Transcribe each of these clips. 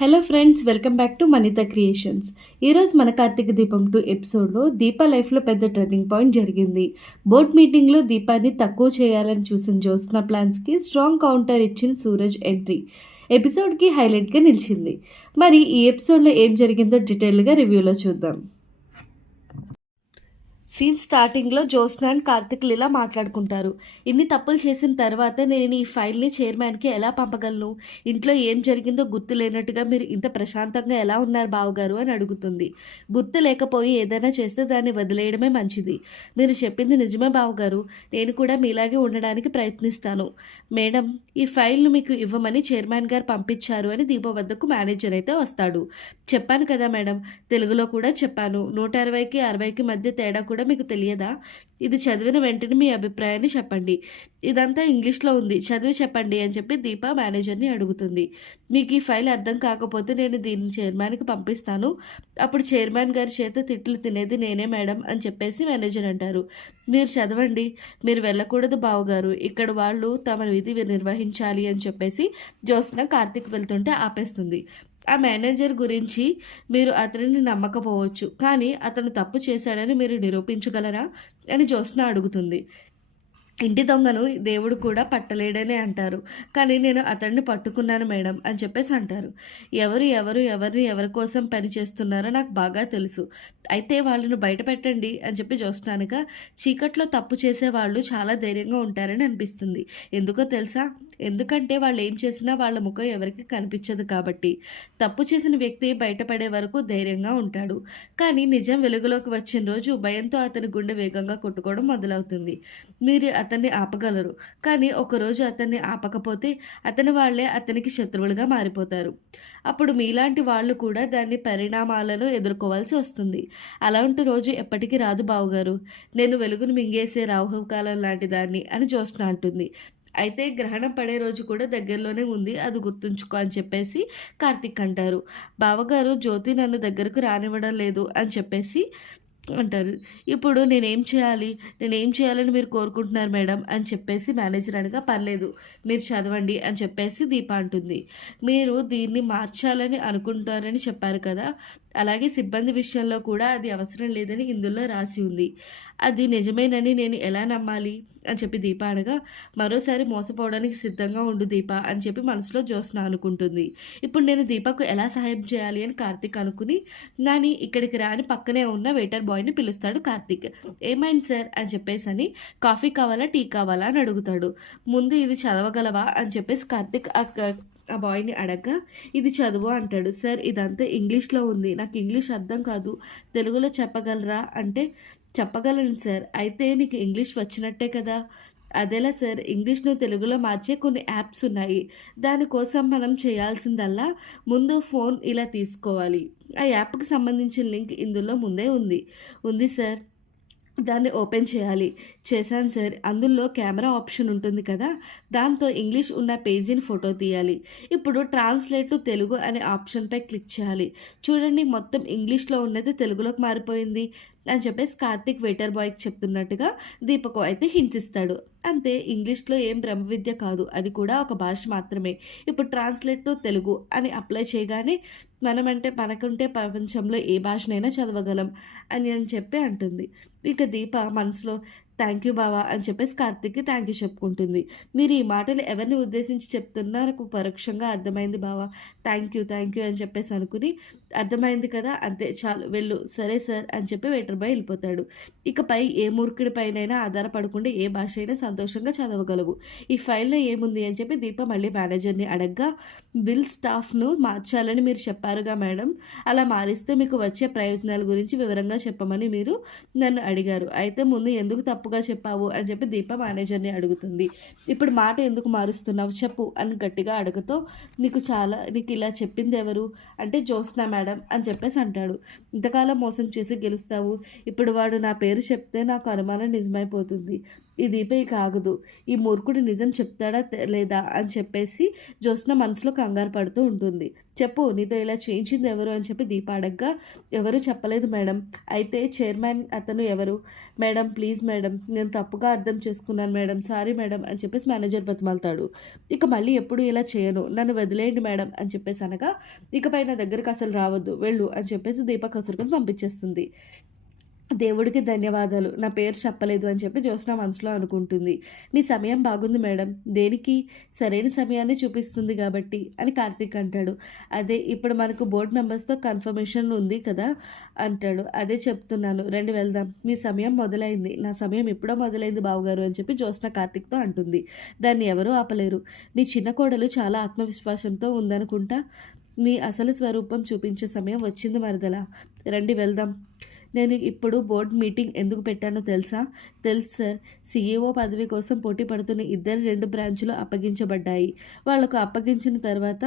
Hello friends, welcome back to Manitha creations. ఈరోజు మన కార్తీక దీపం 2 ఎపిసోడ్లో దీప లైఫ్లో పెద్ద టర్నింగ్ పాయింట్ జరిగింది. బోర్డ్ మీటింగ్లో దీపాన్ని తక్కువ చేయాలని చూసిన జ్యోత్స్న ప్లాన్స్కి స్ట్రాంగ్ కౌంటర్ ఇచ్చిన సూరజ్ ఎంట్రీ ఎపిసోడ్కి హైలైట్గా నిలిచింది. మరి ఈ ఎపిసోడ్లో ఏం జరిగిందో డీటెయిల్గా రివ్యూలో చూద్దాం. సీన్ స్టార్టింగ్లో జ్యోత్స్న అండ్ కార్తిక్లు ఇలా మాట్లాడుకుంటారు. ఇన్ని తప్పులు చేసిన తర్వాత నేను ఈ ఫైల్ని చైర్మన్కి ఎలా పంపగలను? ఇంట్లో ఏం జరిగిందో గుర్తు లేనట్టుగా మీరు ఇంత ప్రశాంతంగా ఎలా ఉన్నారు బావగారు అని అడుగుతుంది. గుర్తు లేకపోయి ఏదైనా చేస్తే దాన్ని వదిలేయడమే మంచిది. మీరు చెప్పింది నిజమే బావగారు, నేను కూడా మీలాగే ఉండడానికి ప్రయత్నిస్తాను. మేడం, ఈ ఫైల్ను మీకు ఇవ్వమని చైర్మన్ గారు పంపించారు అని దీప వద్దకు మేనేజర్ అయితే వస్తాడు. చెప్పాను కదా మేడం, తెలుగులో కూడా చెప్పాను. 160కి 60కి మధ్య తేడా కూడా మీకు తెలియదా? ఇది చదివిన వెంటనే మీ అభిప్రాయాన్ని చెప్పండి. ఇదంతా ఇంగ్లీష్లో ఉంది, చదివి చెప్పండి అని చెప్పి దీప మేనేజర్ని అడుగుతుంది. మీకు ఈ ఫైల్ అర్థం కాకపోతే నేను దీన్ని చైర్మన్కి పంపిస్తాను. అప్పుడు చైర్మన్ గారి చేత తిట్లు తినేది నేనే మేడం అని చెప్పేసి మేనేజర్ అంటారు. మీరు చదవండి, మీరు వెళ్ళకూడదు బావగారు, ఇక్కడ వాళ్ళు తమ విధి నిర్వహించాలి అని చెప్పేసి జ్యోత్స్న కార్తిక్ వెళ్తుంటే ఆపేస్తుంది. ఆ మేనేజర్ గురించి మీరు అతనిని నమ్మకపోవచ్చు, కానీ అతను తప్పు చేశాడని మీరు నిరూపించగలరా అని జ్యోత్స్న అడుగుతుంది. ఇంటి దొంగను దేవుడు కూడా పట్టలేడనే అంటారు, కానీ నేను అతన్ని పట్టుకున్నాను మేడం అని చెప్పేసి అంటారు. ఎవరిని ఎవరి కోసం పని చేస్తున్నారో నాకు బాగా తెలుసు, అయితే వాళ్ళను బయట పెట్టండి అని చెప్పి చూస్తున్నానుగా. చీకట్లో తప్పు చేసే వాళ్ళు చాలా ధైర్యంగా ఉంటారని అనిపిస్తుంది. ఎందుకో తెలుసా? ఎందుకంటే వాళ్ళు ఏం చేసినా వాళ్ళ ముఖం ఎవరికి కనిపించదు కాబట్టి. తప్పు చేసిన వ్యక్తి బయటపడే వరకు ధైర్యంగా ఉంటాడు, కానీ నిజం వెలుగులోకి వచ్చిన రోజు భయంతో అతని గుండె వేగంగా కొట్టుకోవడం మొదలవుతుంది. మీరు అతన్ని ఆపగలరు, కానీ ఒకరోజు అతన్ని ఆపకపోతే అతని వాళ్ళే అతనికి శత్రువులుగా మారిపోతారు. అప్పుడు మీలాంటి వాళ్ళు కూడా దాని పరిణామాలను ఎదుర్కోవాల్సి వస్తుంది. అలాంటి రోజు ఎప్పటికీ రాదు బావుగారు. నేను వెలుగును మింగేసే రాహుకాలం లాంటి దాన్ని అని జ్యోత్స్న అంటుంది. అయితే గ్రహణం పడే రోజు కూడా దగ్గరలోనే ఉంది, అది గుర్తుంచుకో అని చెప్పేసి కార్తిక్ అంటారు. బావగారు, జ్యోతి నన్ను దగ్గరకు రానివ్వడం లేదు అని చెప్పేసి అంటారు. ఇప్పుడు నేనేం చేయాలని మీరు కోరుకుంటున్నారు మేడం అని చెప్పేసి మేనేజర్ అనగా, పర్లేదు మీరు చదవండి అని చెప్పేసి దీప అంటుంది. మీరు దీన్ని మార్చాలని అనుకుంటారని చెప్పారు కదా, అలాగే సిబ్బంది విషయంలో కూడా అది అవసరం లేదని ఇందులో రాసి ఉంది. అది నిజమేనని నేను ఎలా నమ్మాలి అని చెప్పి దీప అనగా, మరోసారి మోసపోవడానికి సిద్ధంగా ఉండు దీప అని చెప్పి మనసులో జ్యోత్స్న అనుకుంటుంది. ఇప్పుడు నేను దీపకు ఎలా సహాయం చేయాలి అని కార్తిక్ అనుకుని, నాని ఇక్కడికి రాని పక్కనే ఉన్న వెయిటర్ బాయ్ని పిలుస్తాడు కార్తిక్. ఏమైంది సార్ అని చెప్పేసి అని, కాఫీ కావాలా టీ కావాలా అని అడుగుతాడు. ముందు ఇది చదవగలవా అని చెప్పేసి కార్తిక్ ఆ బాయ్ని అడగగా, ఇది చదువు అంటాడు. సార్, ఇదంతా ఇంగ్లీష్లో ఉంది, నాకు ఇంగ్లీష్ అర్థం కాదు, తెలుగులో చెప్పగలరా అంటే, చెప్పగలను సార్. అయితే నీకు ఇంగ్లీష్ వచ్చినట్టే కదా? అదేలా సార్, ఇంగ్లీష్ను తెలుగులో మార్చే కొన్ని యాప్స్ ఉన్నాయి. దానికోసం మనం చేయాల్సిందల్లా ముందు ఫోన్ ఇలా తీసుకోవాలి. ఆ యాప్కి సంబంధించిన లింక్ ఇందులో ముందే ఉంది సార్. దాన్ని ఓపెన్ చేయాలి. చేశాను సార్. అందులో కెమెరా ఆప్షన్ ఉంటుంది కదా, దాంతో ఇంగ్లీష్ ఉన్న పేజీని ఫోటో తీయాలి. ఇప్పుడు ట్రాన్స్లేట్ టు తెలుగు అనే ఆప్షన్పై క్లిక్ చేయాలి. చూడండి, మొత్తం ఇంగ్లీష్లో ఉన్నది తెలుగులోకి మారిపోయింది అని చెప్పేసి కార్తిక్ వెయిటర్ బాయ్కి చెప్తున్నట్టుగా దీపకు అయితే హింట్స్ ఇస్తాడు. అంతే, ఇంగ్లీష్లో ఏం బ్రహ్మ విద్య కాదు, అది కూడా ఒక భాష మాత్రమే. ఇప్పుడు ట్రాన్స్లేట్ టు తెలుగు అని అప్లై చేయగానే మనకుంటే ప్రపంచంలో ఏ భాషనైనా చదవగలం అని చెప్పి అంటుంది. ఇక దీప మనసులో థ్యాంక్ యూ బావా అని చెప్పేసి కార్తిక్కి థ్యాంక్ యూ చెప్పుకుంటుంది. మీరు ఈ మాటలు ఎవరిని ఉద్దేశించి చెప్తున్నా నాకు పరోక్షంగా అర్థమైంది బావా, థ్యాంక్ యూ అని చెప్పేసి అనుకుని, అర్థమైంది కదా, అంతే చాలు వెళ్ళు, సరే సార్ అని చెప్పి వెయిటర్ బాయ్ వెళ్ళిపోతాడు. ఇకపై ఏ మూర్ఖుడి పైనైనా ఆధారపడకుండా ఏ భాష అయినా సంతోషంగా చదవగలవు. ఈ ఫైల్లో ఏముంది అని చెప్పి దీప మళ్ళీ మేనేజర్ని అడగ్గా, బిల్ స్టాఫ్ను మార్చాలని మీరు చెప్పారుగా మేడం, అలా మారిస్తే మీకు వచ్చే ప్రయోజనాల గురించి వివరంగా చెప్పమని మీరు నన్ను అడిగారు. అయితే ముందు ఎందుకు తప్పుగా చెప్పావు అని చెప్పి దీప మేనేజర్ని అడుగుతుంది. ఇప్పుడు మాట ఎందుకు మారుస్తున్నావు చెప్పు అని గట్టిగా అడుగుతూ, నీకు ఇలా చెప్పింది ఎవరు అంటే జ్యోత్స్న మేడం అని చెప్పేసి అంటాడు. ఇంతకాలం మోసం చేసి గెలుస్తావు, ఇప్పుడు వాడు నా పేరు చెప్తే నాకు అనుమానం నిజమైపోతుంది. ఈ దీప ఇక ఆగదు. ఈ మూర్ఖుడు నిజం చెప్తాడా లేదా అని చెప్పేసి జ్యోత్స్న మనసులో కంగారు పడుతూ ఉంటుంది. చెప్పు, నీతో ఇలా చేయించింది ఎవరు అని చెప్పి దీప అడగ్గా, ఎవరు చెప్పలేదు మేడం. అయితే చైర్మన్ అతను ఎవరు? మేడం ప్లీజ్ మేడం, నేను తప్పుగా అర్థం చేసుకున్నాను మేడం, సారీ మేడం అని చెప్పేసి మేనేజర్ బతిమాలుతాడు. ఇక మళ్ళీ ఎప్పుడు ఇలా చేయను, నన్ను వదిలేయండి మేడం అని చెప్పేసి అనగా, ఇకపై నా దగ్గరకు అసలు రావద్దు, వెళ్ళు అని చెప్పేసి దీప కసురుకొని పంపించేస్తుంది. దేవుడికి ధన్యవాదాలు, నా పేరు చెప్పలేదు అని చెప్పి జ్యోత్స్న మనసులో అనుకుంటుంది. నీ సమయం బాగుంది మేడం, దేనికి? సరైన సమయాన్ని చూపిస్తుంది కాబట్టి అని కార్తీక్ అంటాడు. అదే ఇప్పుడు మనకు బోర్డు మెంబర్స్తో కన్ఫర్మేషన్ ఉంది కదా అంటాడు. అదే చెప్తున్నాను, రండి వెళ్దాం, మీ సమయం మొదలైంది, నా సమయం ఎప్పుడో మొదలైంది బావగారు అని చెప్పి జ్యోత్స్న కార్తీక్తో అంటుంది. దాన్ని ఎవరూ ఆపలేరు. నీ చిన్న కోడలు చాలా ఆత్మవిశ్వాసంతో ఉందనుకుంటా. మీ అసలు స్వరూపం చూపించే సమయం వచ్చింది మరదలా, రండి వెళ్దాం. నేను ఇప్పుడు బోర్డ్ మీటింగ్ ఎందుకు పెట్టానో తెలుసా? తెలుసు సార్. సీఈఓ పదవి కోసం పోటీ పడుతున్న ఇద్దరు 2 బ్రాంచులు అప్పగించబడ్డాయి. వాళ్లకు అప్పగించిన తర్వాత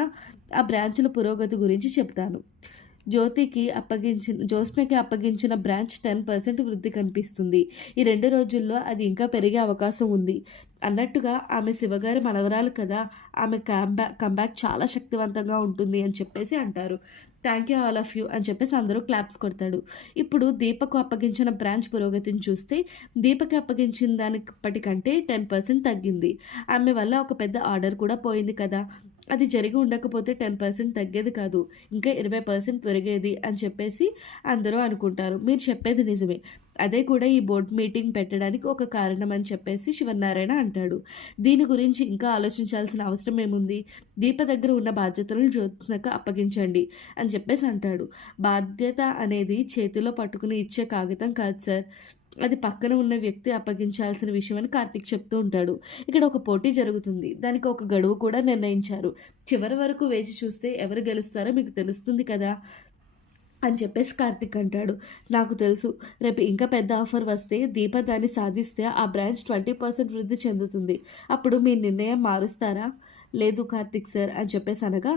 ఆ బ్రాంచుల పురోగతి గురించి చెప్తాను. జ్యోత్స్నకి అప్పగించిన బ్రాంచ్ 10% వృద్ధి కనిపిస్తుంది. ఈ 2 రోజుల్లో అది ఇంకా పెరిగే అవకాశం ఉంది. అన్నట్టుగా ఆమె శివగారి మనవరాలు కదా, ఆమె కంబ్యాక్ చాలా శక్తివంతంగా ఉంటుంది అని చెప్పేసి అంటారు. Thank you all of you అని చెప్పేసి అందరూ క్లాప్స్ కొడతాడు. ఇప్పుడు దీపకు అప్పగించిన బ్రాంచ్ పురోగతిని చూస్తే దీపకి అప్పగించిన దానిప్పటికంటే 10% తగ్గింది. ఆమె వల్ల ఒక పెద్ద ఆర్డర్ కూడా పోయింది కదా, అది జరిగి ఉండకపోతే 10% తగ్గేది కాదు, ఇంకా 20% పెరిగేది అని చెప్పేసి అందరూ అనుకుంటారు. మీరు చెప్పేది నిజమే, అదే కూడా ఈ బోర్డ్ మీటింగ్ పెట్టడానికి ఒక కారణం అని చెప్పేసి శివనారాయణ అంటాడు. దీని గురించి ఇంకా ఆలోచించాల్సిన అవసరం ఏముంది? దీప దగ్గర ఉన్న బాధ్యతలను జ్యోత్స్నకు అప్పగించండి అని చెప్పేసి అంటాడు. బాధ్యత అనేది చేతిలో పట్టుకుని ఇచ్చే కాగితం కాదు సార్, అది పక్కన ఉన్న వ్యక్తి అప్పగించాల్సిన విషయం అని కార్తీక్ చెప్తూ ఉంటాడు. ఇక్కడ ఒక పోటీ జరుగుతుంది, దానికి ఒక గడువు కూడా నిర్ణయించారు. చివరి వరకు వేచి చూస్తే ఎవరు గెలుస్తారో మీకు తెలుస్తుంది కదా అని చెప్పేసి కార్తీక్ అంటాడు. నాకు తెలుసు, రేపు ఇంకా పెద్ద ఆఫర్ వస్తే దీప దాన్ని సాధిస్తే ఆ బ్రాంచ్ 20% వృద్ధి చెందుతుంది. అప్పుడు మీ నిర్ణయం మారుస్తారా? లేదు కార్తీక్ సార్ అని చెప్పేసి అనగా,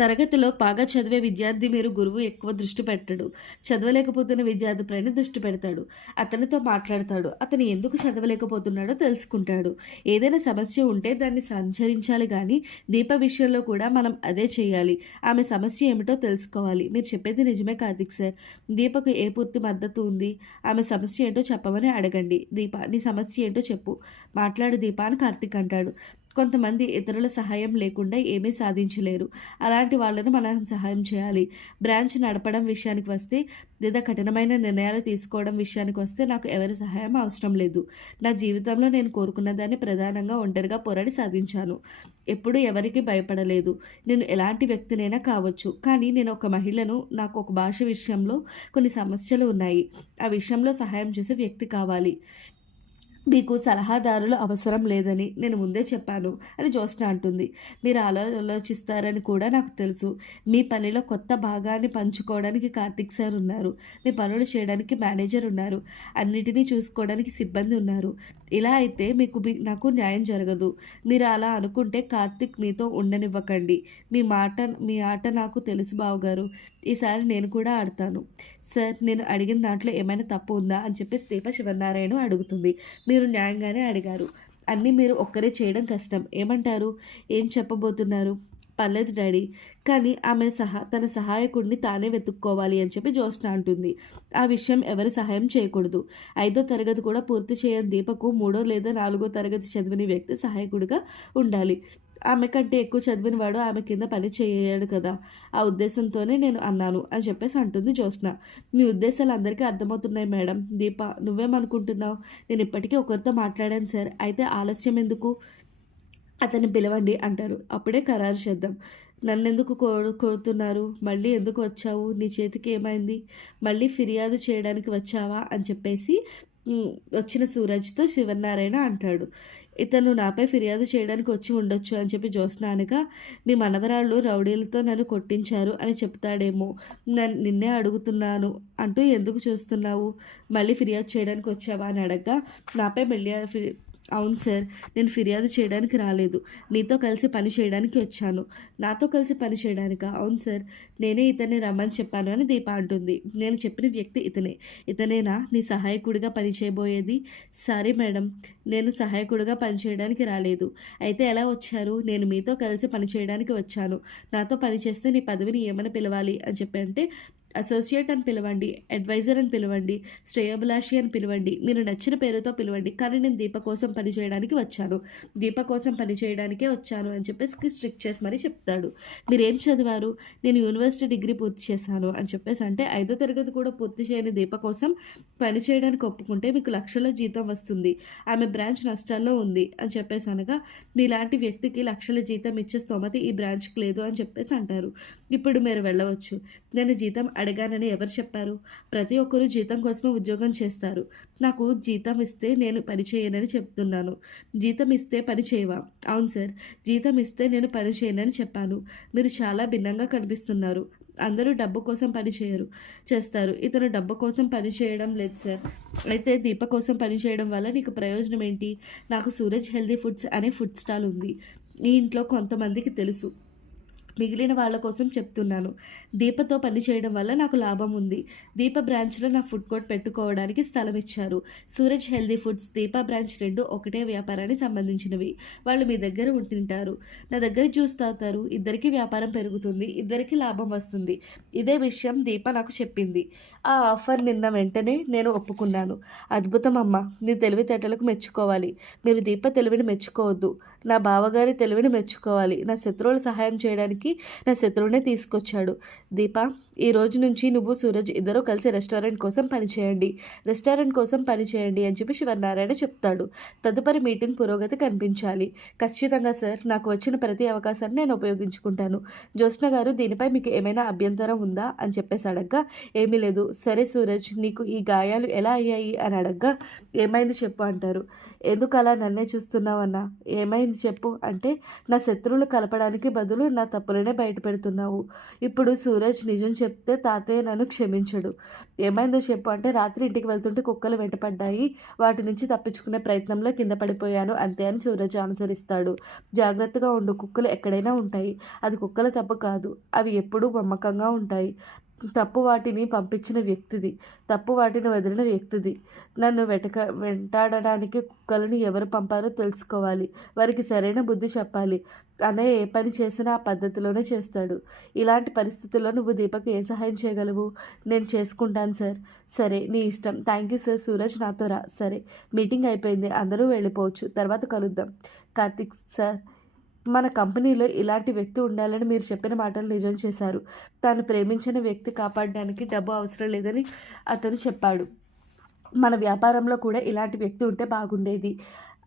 తరగతిలో బాగా చదివే విద్యార్థి మీరు గురువు ఎక్కువ దృష్టి పెట్టడు, చదవలేకపోతున్న విద్యార్థి పైన దృష్టి పెడతాడు. అతనితో మాట్లాడతాడు, అతను ఎందుకు చదవలేకపోతున్నాడో తెలుసుకుంటాడు. ఏదైనా సమస్య ఉంటే దాన్ని సంచరించాలి, కానీ దీప విషయంలో కూడా మనం అదే చేయాలి. ఆమె సమస్య ఏమిటో తెలుసుకోవాలి. మీరు చెప్పేది నిజమే కార్తీక్ సార్, దీపకు ఏ పూర్తి మద్దతు ఉంది. ఆమె సమస్య ఏంటో చెప్పమని అడగండి. దీప, నీ సమస్య ఏంటో చెప్పు, మాట్లాడు దీప అని కార్తీక్ అంటాడు. కొంతమంది ఇతరుల సహాయం లేకుండా ఏమీ సాధించలేరు, అలాంటి వాళ్ళను మనం సహాయం చేయాలి. బ్రాంచ్ నడపడం విషయానికి వస్తే, లేదా కఠినమైన నిర్ణయాలు తీసుకోవడం విషయానికి వస్తే నాకు ఎవరి సహాయం అవసరం లేదు. నా జీవితంలో నేను కోరుకున్న దాన్ని ప్రధానంగా ఒంటరిగా పోరాడి సాధించాను. ఎప్పుడూ ఎవరికి భయపడలేదు. నేను ఎలాంటి వ్యక్తినైనా కావచ్చు, కానీ నేను ఒక మహిళను. నాకు ఒక భాష విషయంలో కొన్ని సమస్యలు ఉన్నాయి. ఆ విషయంలో సహాయం చేసే వ్యక్తి కావాలి. మీకు సలహాదారులు అవసరం లేదని నేను ముందే చెప్పాను అని జ్యోత్స్న అంటుంది. మీరు ఆలోచిస్తారని కూడా నాకు తెలుసు. మీ పనిలో కొత్త భాగాన్ని పంచుకోవడానికి కార్తీక్ సార్ ఉన్నారు, మీ పనులు చేయడానికి మేనేజర్ ఉన్నారు, అన్నిటినీ చూసుకోవడానికి సిబ్బంది ఉన్నారు. ఇలా అయితే నాకు న్యాయం జరగదు. మీరు అలా అనుకుంటే కార్తీక్ మీతో ఉండనివ్వకండి. మీ ఆట నాకు తెలుసు బావగారు, ఈసారి నేను కూడా ఆడతాను. సార్, నేను అడిగిన దాంట్లో ఏమైనా తప్పు ఉందా అని చెప్పేసి దీప శివనారాయణ అడుగుతుంది. మీరు న్యాయంగానే అడిగారు, అన్నీ మీరు ఒక్కరే చేయడం కష్టం. ఏమంటారు? ఏం చెప్పబోతున్నారు? పర్లేదు డాడీ, కానీ తన సహాయకుడిని తానే వెతుక్కోవాలి అని చెప్పి జ్యోత్స్న అంటుంది. ఆ విషయం ఎవరి సహాయం చేయకూడదు. 5వ తరగతి కూడా పూర్తి చేయని దీపకు 3వ లేదా 4వ తరగతి చదివిన వ్యక్తి సహాయకుడిగా ఉండాలి. ఆమె కంటే ఎక్కువ చదివిన వాడు ఆమె కింద పని చేయడు కదా, ఆ ఉద్దేశంతోనే నేను అన్నాను అని చెప్పేసి అంటుంది జ్యోత్స్న. మీ ఉద్దేశాలు అందరికీ అర్థమవుతున్నాయి మేడం. దీప, నువ్వేమనుకుంటున్నావు? నేను ఇప్పటికీ ఒకరితో మాట్లాడాను సార్, అయితే ఆలస్యం ఎందుకు? అతన్ని పిలవండి అంటారు. అప్పుడే ఖరారు చేద్దాం. నన్నెందుకు కొడుతున్నారు? మళ్ళీ ఎందుకు వచ్చావు? నీ చేతికి ఏమైంది? మళ్ళీ ఫిర్యాదు చేయడానికి వచ్చావా అని చెప్పేసి వచ్చిన సూరజ్తో శివనారాయణ అంటాడు. ఇతను నాపై ఫిర్యాదు చేయడానికి వచ్చి ఉండొచ్చు అని చెప్పి జ్యోత్స్న అనగా, మీ మనవరాళ్ళు రౌడీలతో నన్ను కొట్టించారు అని చెప్తాడేమో, నిన్నే అడుగుతున్నాను అంటూ ఎందుకు చూస్తున్నావు? మళ్ళీ ఫిర్యాదు చేయడానికి వచ్చావా అని అడగగా, నాపై అవును సార్. నేను ఫిర్యాదు చేయడానికి రాలేదు. నీతో కలిసి పని చేయడానికి వచ్చాను. నాతో కలిసి పని చేయడానికా? అవును సార్. నేనే ఇతన్ని రమ్మని చెప్పాను అని దీప అంటుంది. నేను చెప్పిన వ్యక్తి ఇతనే. ఇతనేనా నీ సహాయకుడిగా పని చేయబోయేది? Sorry madam. నేను సహాయకుడిగా పని చేయడానికి రాలేదు. అయితే ఎలా వచ్చారు? నేను మీతో కలిసి పని చేయడానికి వచ్చాను. నాతో పని చేస్తే నీ పదవిని ఏమని పిలవాలి అని చెప్పి అంటే అసోసియేట్ అని పిలవండి, అడ్వైజర్ అని పిలవండి, శ్రేయోభిలాషి అని పిలవండి. మీరు నచ్చిన పేరుతో పిలవండి. కానీ నేను దీప కోసం పని చేయడానికి వచ్చాను. దీప కోసం పని చేయడానికే వచ్చాను అని చెప్పేసి స్ట్రిక్ట్ చేసి మరీ చెప్తాడు. మీరేం చదివారు? నేను యూనివర్సిటీ డిగ్రీ పూర్తి చేశాను అని చెప్పేసి అంటే 5వ తరగతి కూడా పూర్తి చేయని దీప కోసం పని చేయడానికి ఒప్పుకుంటే మీకు లక్షల జీతం వస్తుంది. ఆమె బ్రాంచ్ నష్టాల్లో ఉంది అని చెప్పేసి అనగా మీలాంటి వ్యక్తికి లక్షల జీతం ఇచ్చే స్తోమత ఈ బ్రాంచ్‌కి లేదు అని చెప్పేసి అంటారు. ఇప్పుడు మీరు వెళ్ళవచ్చు. నేను జీతం అడిగానని ఎవరు చెప్పారు? ప్రతి ఒక్కరూ జీతం కోసమే ఉద్యోగం చేస్తారు. నాకు జీతం ఇస్తే నేను పని చేయనని చెప్తున్నాను. జీతం ఇస్తే పని చేయవా? అవును సార్. జీతం ఇస్తే నేను పని చేయనని చెప్పాను. మీరు చాలా భిన్నంగా కనిపిస్తున్నారు. అందరూ డబ్బు కోసం పని చేయరు. చేస్తారు. ఇతను డబ్బు కోసం పని చేయడం లేదు సార్. అయితే దీప కోసం పని చేయడం వల్ల నీకు ప్రయోజనం ఏంటి? నాకు సూరజ్ హెల్తీ ఫుడ్స్ అనే ఫుడ్ స్టాల్ ఉంది. ఈ ఇంట్లో కొంతమందికి తెలుసు. మిగిలిన వాళ్ళ కోసం చెప్తున్నాను. దీపతో పని చేయడం వల్ల నాకు లాభం ఉంది. దీప బ్రాంచ్‌లో నా ఫుడ్ కోర్ట్ పెట్టుకోవడానికి స్థలం ఇచ్చారు. సూరజ్ హెల్తీ ఫుడ్స్, దీప బ్రాంచ్ 2 ఒకటే వ్యాపారానికి సంబంధించినవి. వాళ్ళు మీ దగ్గర ఉంటుంటారు. నా దగ్గర జ్యూస్ తాగుతారు. ఇద్దరికీ వ్యాపారం పెరుగుతుంది. ఇద్దరికీ లాభం వస్తుంది. ఇదే విషయం దీప నాకు చెప్పింది. ఆ ఆఫర్ నిన్న వెంటనే నేను ఒప్పుకున్నాను. అద్భుతం అమ్మా! నీ తెలివితేటలకు మెచ్చుకోవాలి. మీరు దీప తెలివిని మెచ్చుకోవద్దు. నా బావగారి తెలివిని మెచ్చుకోవాలి. నా శత్రువులు సహాయం చేయడానికి నా శత్రువునే తీసుకొచ్చాడు. దీప, ఈ రోజు నుంచి నువ్వు, సూరజ్ ఇద్దరూ కలిసి రెస్టారెంట్ కోసం పనిచేయండి. రెస్టారెంట్ కోసం పనిచేయండి అని చెప్పి శివనారాయణ చెప్తాడు. తదుపరి మీటింగ్ పురోగతి కనిపించాలి. ఖచ్చితంగా సార్. నాకు వచ్చిన ప్రతి అవకాశాన్ని నేను ఉపయోగించుకుంటాను. జ్యోత్స్న గారు, దీనిపై మీకు ఏమైనా అభ్యంతరం ఉందా అని చెప్పేసి అడగ్గా ఏమీ లేదు. సరే సూరజ్, నీకు ఈ గాయాలు ఎలా అయ్యాయి అని అడగ్గా ఏమైంది చెప్పు అంటారు. ఎందుకు అలా నన్నే చూస్తున్నావన్నా? ఏమైంది చెప్పు అంటే నా శత్రువులు కలపడానికి బదులు నా తప్పులనే బయట పెడుతున్నావు. ఇప్పుడు సూరజ్ నిజం చెప్తే తాతయ్య నన్ను క్షమించడు. ఏమైందో చెప్పు అంటే రాత్రి ఇంటికి వెళ్తుంటే కుక్కలు వెంటపడ్డాయి. వాటి నుంచి తప్పించుకునే ప్రయత్నంలో కింద పడిపోయాను అంతే అని సూరజ్ అనుసరిస్తాడు. జాగ్రత్తగా ఉండు. కుక్కలు ఎక్కడైనా ఉంటాయి. అది కుక్కల తప్పు కాదు. అవి ఎప్పుడూ నమ్మకంగా ఉంటాయి. తప్పు వాటిని పంపించిన వ్యక్తిది. తప్పు వాటిని వదిలిన వ్యక్తిది. నన్ను వెంటాడడానికి కుక్కలను ఎవరు పంపారో తెలుసుకోవాలి. వారికి సరైన బుద్ధి చెప్పాలి. అన్నయ్య ఏ పని చేసినా ఆ పద్ధతిలోనే చేస్తాడు. ఇలాంటి పరిస్థితుల్లో నువ్వు దీపకు ఏం సహాయం చేయగలవు? నేను చేసుకుంటాను సార్. సరే నీ ఇష్టం. Thank you sir. సూరజ్ నాతో రా. సరే. మీటింగ్ అయిపోయింది. అందరూ వెళ్ళిపోవచ్చు. తర్వాత కలుద్దాం. కార్తిక్ సార్, మన కంపెనీలో ఇలాంటి వ్యక్తి ఉండాలని మీరు చెప్పిన మాటలు నిజం చేశారు. తాను ప్రేమించిన వ్యక్తి కాపాడడానికి డబ్బు అవసరం లేదని అతను చెప్పాడు. మన వ్యాపారంలో కూడా ఇలాంటి వ్యక్తి ఉంటే బాగుండేది.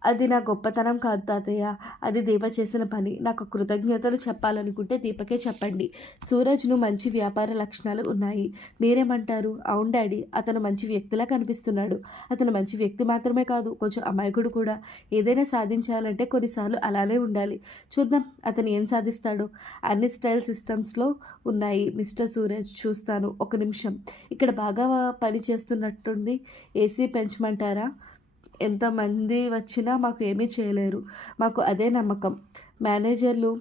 అది నా గొప్పతనం కాదు తాతయ్య. అది దీప చేసిన పని. నాకు కృతజ్ఞతలు చెప్పాలనుకుంటే దీపకే చెప్పండి. సూరజ్‌ను మంచి వ్యాపార లక్షణాలు ఉన్నాయి. మీరేమంటారు? అవును డాడీ. అతను మంచి వ్యక్తిలా కనిపిస్తున్నాడు. అతను మంచి వ్యక్తి మాత్రమే కాదు, కొంచెం అమాయకుడు కూడా. ఏదైనా సాధించాలంటే కొన్నిసార్లు అలానే ఉండాలి. చూద్దాం అతను ఏం సాధిస్తాడో. అన్ని స్టైల్ సిస్టమ్స్‌లో ఉన్నాయి మిస్టర్ సూరజ్. చూస్తాను. ఒక నిమిషం. ఇక్కడ బాగా పని చేస్తున్నట్టుంది. ఏసీ పెంచమంటారా? ఎంతమంది వచ్చినా మాకు ఏమీ చేయలేరు. మాకు అదే నమ్మకం. మేనేజర్లు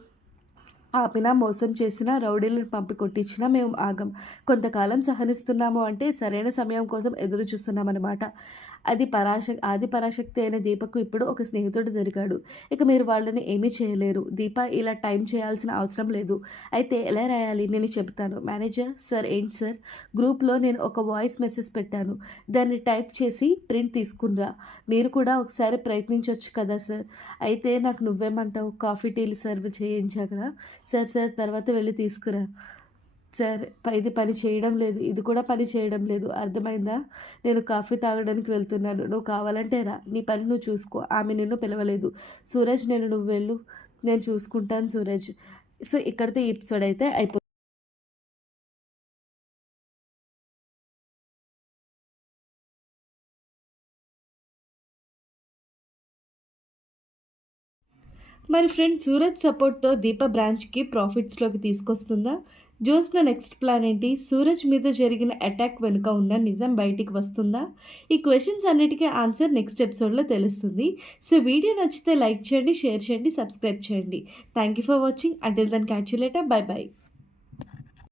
ఆపినా, మోసం చేసినా, రౌడీలను పంపి కొట్టించినా మేము ఆగం. కొంతకాలం సహనిస్తున్నాము అంటే సరైన సమయం కోసం ఎదురు చూస్తున్నామన్నమాట. ఆది పరాశక్తి అయిన దీపకు ఇప్పుడు ఒక స్నేహితుడు దొరికాడు. ఇక మీరు వాళ్ళని ఏమీ చేయలేరు. దీప ఇలా టైం చేయాల్సిన అవసరం లేదు. అయితే ఎలా రాయాలి? నేను చెబుతాను. Manager sir. ఏంటి సార్? గ్రూప్లో నేను ఒక వాయిస్ మెసేజ్ పెట్టాను. దాన్ని టైప్ చేసి ప్రింట్ తీసుకునిరా. మీరు కూడా ఒకసారి ప్రయత్నించవచ్చు కదా సార్. అయితే నాకు నువ్వేమంటావు? కాఫీ టీలు సర్వ్ చేయించాక సార్ సార్ తర్వాత వెళ్ళి తీసుకురా. సార్, ఇది పని చేయడం లేదు. ఇది కూడా పని చేయడం లేదు. అర్థమైందా? నేను కాఫీ తాగడానికి వెళ్తున్నాను. నువ్వు కావాలంటే రా. నీ పని నువ్వు చూసుకో. ఆమె నిన్ను పిలవలేదు. సూరజ్, నువ్వు వెళ్ళు. నేను చూసుకుంటాను సూరజ్. సో ఇక్కడితో ఈ ఎపిసోడ్ అయితే అయిపోతుంది. మరి ఫ్రెండ్, సూరజ్ సపోర్ట్‌తో దీప బ్రాంచ్‌కి ప్రాఫిట్స్‌లోకి తీసుకొస్తుందా? జోస్న నెక్స్ట్ ప్లాన్ ఏంటి? సూరజ్ మీద జరిగిన అటాక్ వెనుక ఉన్న నిజం బయటికి వస్తుందా? ఈ క్వెషన్స్ అన్నిటికీ ఆన్సర్ నెక్స్ట్ ఎపిసోడ్‌లో తెలుస్తుంది. సో వీడియో నచ్చితే లైక్ చేయండి, షేర్ చేయండి, సబ్స్క్రైబ్ చేయండి. Thank you for watching. Until then catch you later. Bye by.